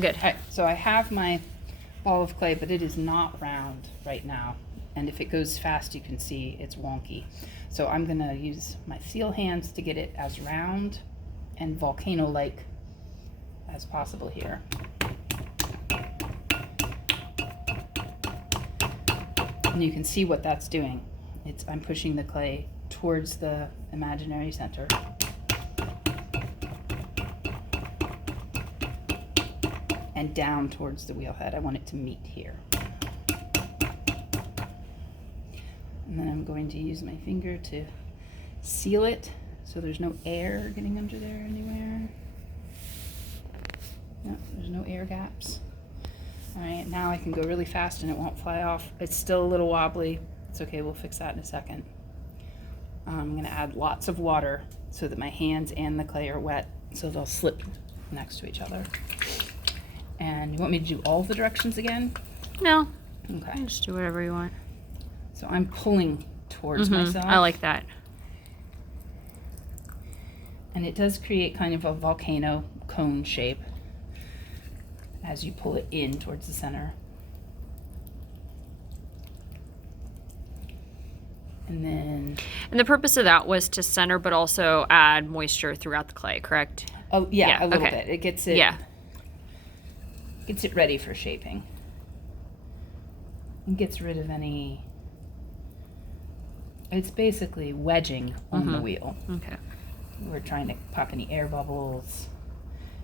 Good. All right, so I have my ball of clay, but it is not round right now. And if it goes fast, you can see it's wonky. So I'm gonna use my seal hands to get it as round and volcano-like as possible here. And you can see what that's doing. I'm pushing the clay towards the imaginary center. And down towards the wheel head. I want it to meet here. And then I'm going to use my finger to seal it so there's no air getting under there anywhere. No, there's no air gaps. All right, now I can go really fast and it won't fly off. It's still a little wobbly. It's okay, we'll fix that in a second. I'm gonna add lots of water so that my hands and the clay are wet so they'll slip next to each other. And you want me to do all the directions again? No. Okay. Just do whatever you want. So I'm pulling towards myself. I like that. And it does create kind of a volcano cone shape as you pull it in towards the center. And then... And the purpose of that was to center, but also add moisture throughout the clay, correct? Oh, yeah, a little okay. bit. It gets it... Yeah. Gets it ready for shaping. And gets rid of any... It's basically wedging on the wheel. Okay. We're trying to pop any air bubbles,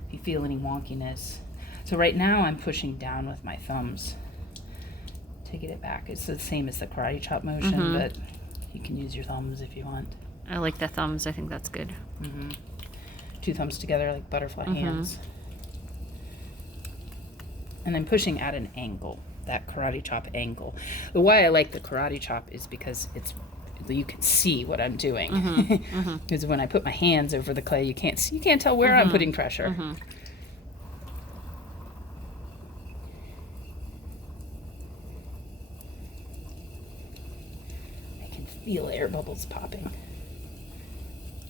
if you feel any wonkiness. So right now I'm pushing down with my thumbs to get it back. It's the same as the karate chop motion, but you can use your thumbs if you want. I like the thumbs. I think that's good. Two thumbs together like butterfly hands. And I'm pushing at an angle, that karate chop angle. The why I like the karate chop is because you can see what I'm doing. Because when I put my hands over the clay, you can't tell where I'm putting pressure. I can feel air bubbles popping.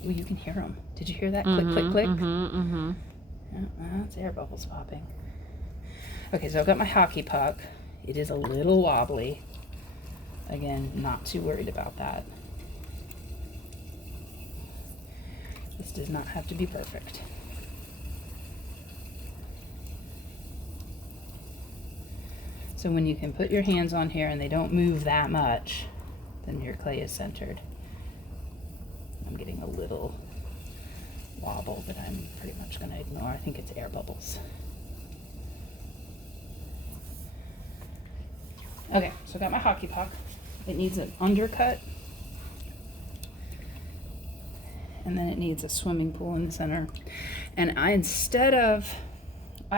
Oh, you can hear them. Did you hear that click, click, click? Yeah, that's air bubbles popping. Okay, so I've got my hockey puck. It is a little wobbly. Again, not too worried about that. This does not have to be perfect. So when you can put your hands on here and they don't move that much, then your clay is centered. I'm getting a little wobble that I'm pretty much going to ignore. I think it's air bubbles. Okay, so I got my hockey puck. It needs an undercut. And then it needs a swimming pool in the center. And I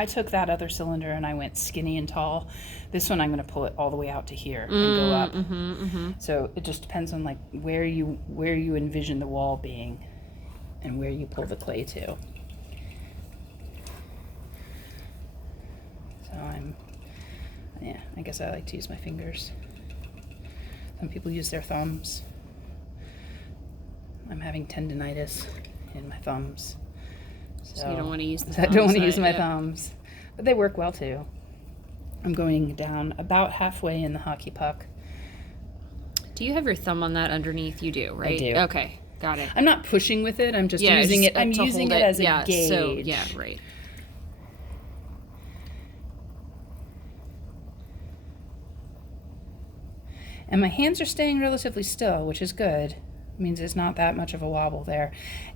took that other cylinder and I went skinny and tall. This one I'm going to pull it all the way out to here and go up. So it just depends on like where you envision the wall being and where you pull the clay to. So I guess I like to use my fingers. Some people use their thumbs. I'm having tendinitis in my thumbs. So you don't want to use the thumbs. I don't want to use my thumbs. But they work well too. I'm going down about halfway in the hockey puck. Do you have your thumb on that underneath? You do, right? I do. Okay, got it. I'm not pushing with it. I'm just using it. I'm using it as a gauge. So, yeah, right. And my hands are staying relatively still, which is good. It means there's not that much of a wobble there.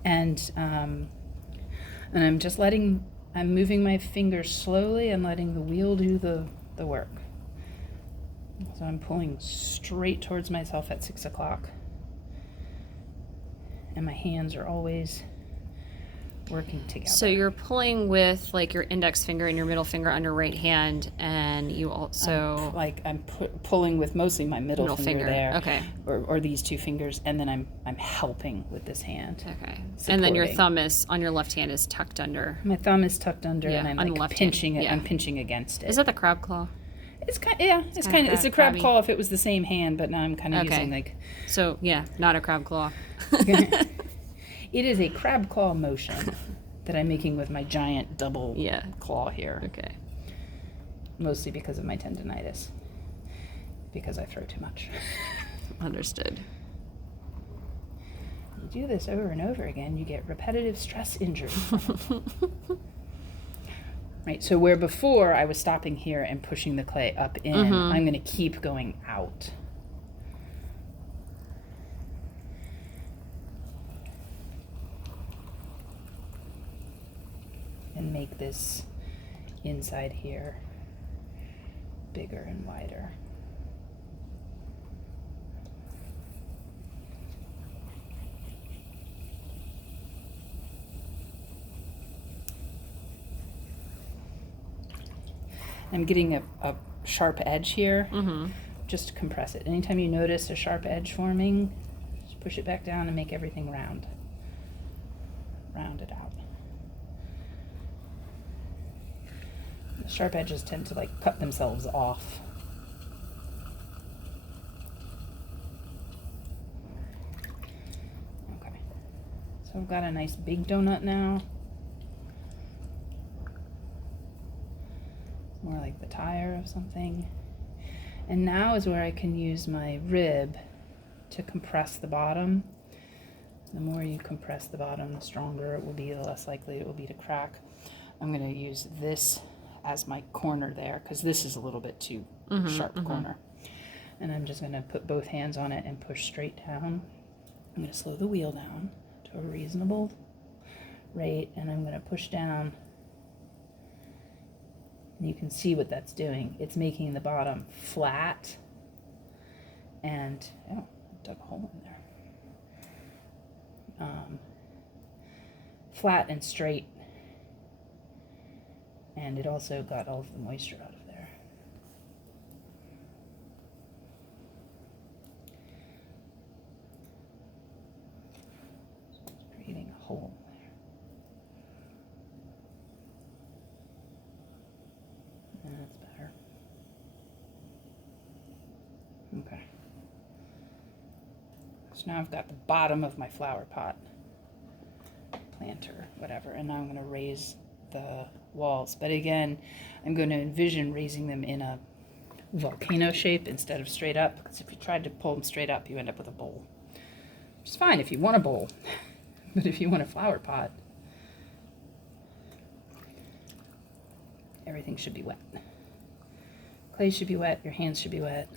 And I'm just I'm moving my fingers slowly and letting the wheel do the work. So I'm pulling straight towards myself at 6 o'clock. And my hands are always working together. So you're pulling with like your index finger and your middle finger on your right hand, and you also I'm pulling with mostly my middle finger there, okay, or these two fingers, and then I'm helping with this hand. Okay, supporting. And then your thumb is on your left hand is tucked under. My thumb is tucked under, and I'm on like pinching it. I'm pinching against it. Is that the crab claw? It's it's a crab claw if it was the same hand, but now I'm kind of using like. So yeah, not a crab claw. It is a crab claw motion that I'm making with my giant double Yeah. claw here, Okay. mostly because of my tendonitis, because I throw too much. Understood. You do this over and over again, you get repetitive stress injury. Right, so where before I was stopping here and pushing the clay up in, I'm going to keep going out. And make this inside here bigger and wider. I'm getting a sharp edge here. Just to compress it. Anytime you notice a sharp edge forming, just push it back down and make everything round. Round it out. The sharp edges tend to like cut themselves off. Okay. So I've got a nice big donut now. More like the tire of something. And now is where I can use my rib to compress the bottom. The more you compress the bottom, the stronger it will be, the less likely it will be to crack. I'm going to use this as my corner there, because this is a little bit too sharp corner. And I'm just going to put both hands on it and push straight down. I'm going to slow the wheel down to a reasonable rate, and I'm going to push down. And you can see what that's doing. It's making the bottom flat and, oh, I dug a hole in there. Flat and straight. And it also got all of the moisture out of there. So it's creating a hole there. That's better. Okay. So now I've got the bottom of my flower pot, planter, whatever, and now I'm going to raise the walls. But again, I'm going to envision raising them in a volcano shape instead of straight up, because if you tried to pull them straight up, you end up with a bowl. Which is fine if you want a bowl, but if you want a flower pot, everything should be wet. Clay should be wet, your hands should be wet.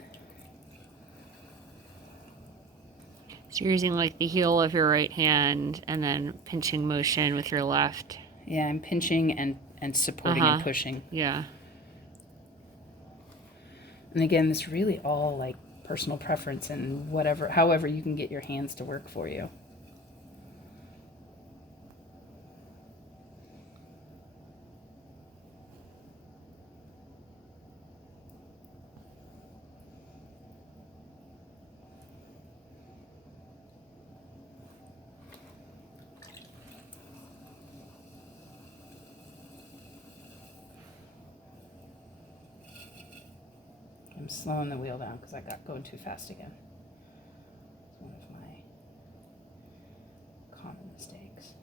So you're using like the heel of your right hand and then pinching motion with your left. Yeah, I'm pinching and supporting and pushing. Yeah. And again, this really all like personal preference and whatever, however you can get your hands to work for you. I'm slowing the wheel down because I got going too fast again. It's one of my common mistakes.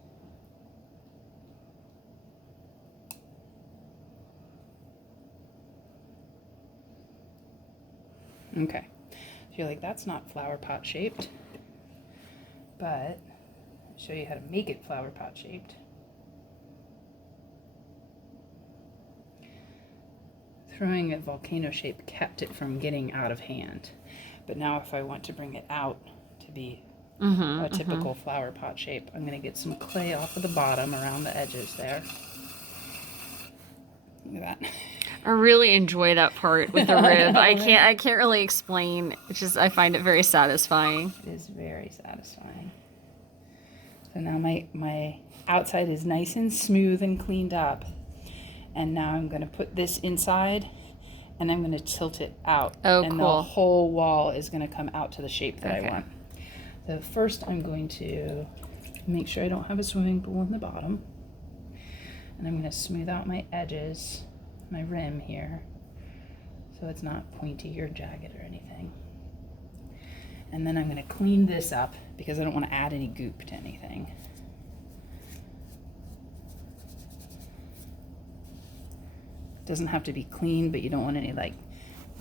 Okay, I feel like that's not flower pot shaped, but I'll show you how to make it flower pot shaped. Throwing it volcano shape kept it from getting out of hand. But now if I want to bring it out to be a typical flower pot shape, I'm going to get some clay off of the bottom around the edges there. Look at that. I really enjoy that part with the rib. I can't really explain. It's just I find it very satisfying. It is very satisfying. So now my outside is nice and smooth and cleaned up. And now I'm going to put this inside, and I'm going to tilt it out. Oh, and cool. the whole wall is going to come out to the shape that I want. So first I'm going to make sure I don't have a swimming pool in the bottom. And I'm going to smooth out my edges, my rim here, so it's not pointy or jagged or anything. And then I'm going to clean this up because I don't want to add any goop to anything. Doesn't have to be clean, but you don't want any like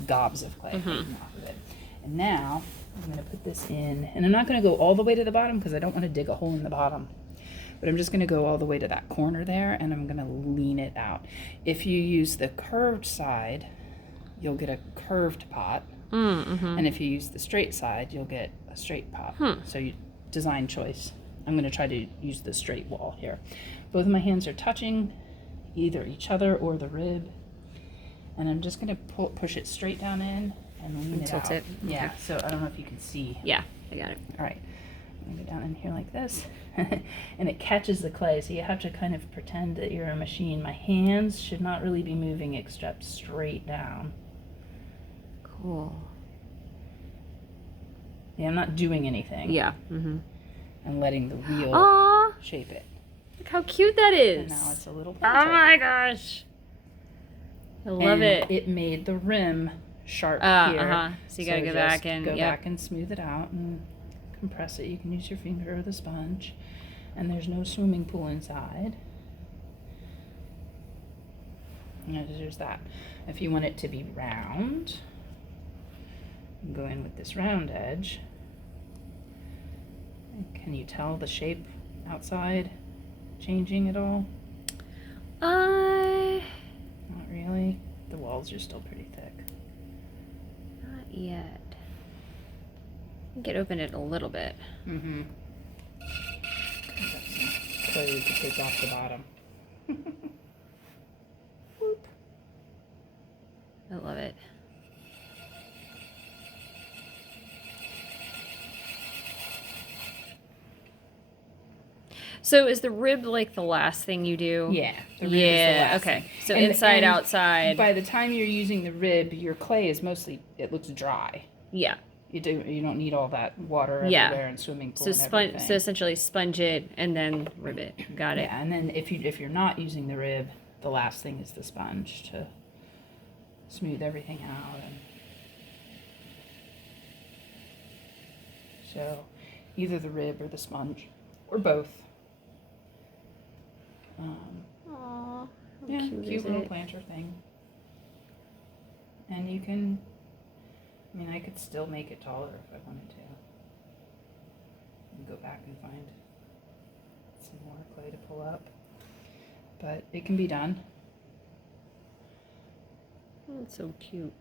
gobs of clay hanging off of it. And now I'm going to put this in, and I'm not going to go all the way to the bottom because I don't want to dig a hole in the bottom. But I'm just going to go all the way to that corner there, and I'm going to lean it out. If you use the curved side, you'll get a curved pot. And if you use the straight side, you'll get a straight pot. So you design choice. I'm going to try to use the straight wall here. Both of my hands are touching either each other or the rib. And I'm just going to push it straight down in and lean it out. Tilt it. Yeah, Okay. so I don't know if you can see. Yeah, I got it. All right. I'm going to go down in here like this. And it catches the clay, so you have to kind of pretend that you're a machine. My hands should not really be moving except straight down. Cool. Yeah, I'm not doing anything. Yeah. And letting the wheel Aw, shape it. look how cute that is. And now it's a little Oh planter. my gosh. I love And it. it made the rim sharp here. So you gotta go back and go back and smooth it out and compress it. You can use your finger or the sponge. And there's no swimming pool inside. And there's that. If you want it to be round, you go in with this round edge. Can you tell the shape outside changing at all? Not really. The walls are still pretty thick. Not yet. I can open it a little bit. Mm-hmm. Got some clay we could take off the bottom. Whoop. I love it. So is the rib like the last thing you do? Yeah. The rib is the last okay. thing. So And- inside, and outside. By the time you're using the rib, your clay is mostly, it looks dry. Yeah. You don't need all that water Yeah. everywhere and swimming pool So and sponge. everything. So essentially, sponge it and then rib it. Got it. Yeah, and then if you're not using the rib, the last thing is the sponge to smooth everything out. And so either the rib or the sponge or both. Aww. Yeah, cute cute is little it? planter thing. And you can, I mean, I could still make it taller if I wanted to. And go back and find some more clay to pull up. But it can be done. That's so cute.